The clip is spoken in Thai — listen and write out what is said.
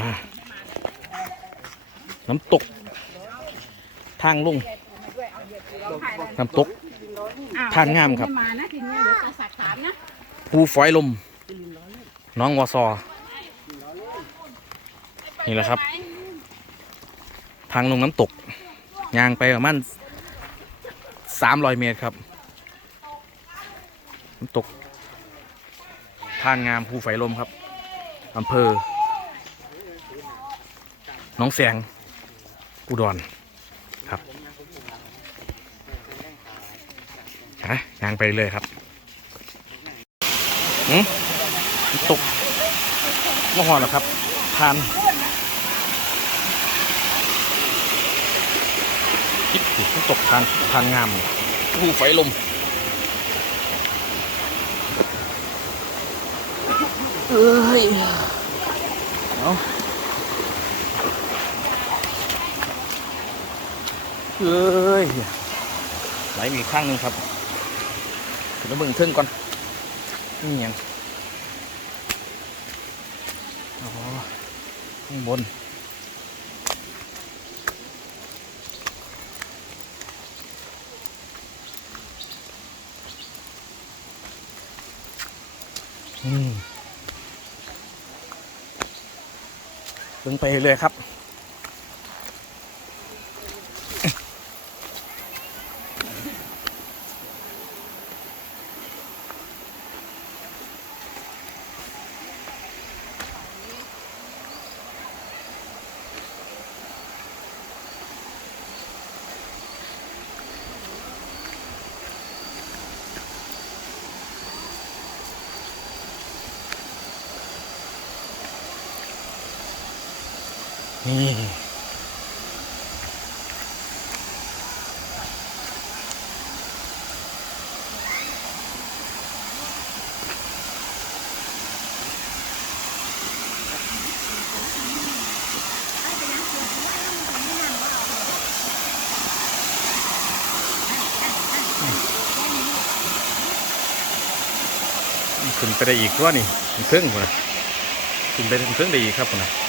อ่าน้ำตก ทางลง น้ำตก ทานงามครับมานะทีนี้เดี๋ยวจะสักถามนะภูฝอยลม น้องวอซอ นี่แหละครับ ทางลงน้ำตก ยางไปประมาณสามร้อยเมตรครับ น้ำตก ทานงามภูไฟลมครับอำเภอห น้องแสงอุดรครับฮะยางไปเลยครับหืมน้ำตกมะฮอนเหรอครับทานคิดถึงน้ำตกทานทานงามภูไฟลมเอ้ยเอา เอ้ยไหลมีอีกข้างหนึ่งครับถึงแล้วเบิ่งเครื่งก่อนนี่ยังอ๋อข้างบนอืมเบิ่งไปเลยครับ นี่ ขึ้นไปได้อีกตัวนี่ถึงเพิ่งคนนะขึ้นไปเพิ่งได้อีกครับคนนะ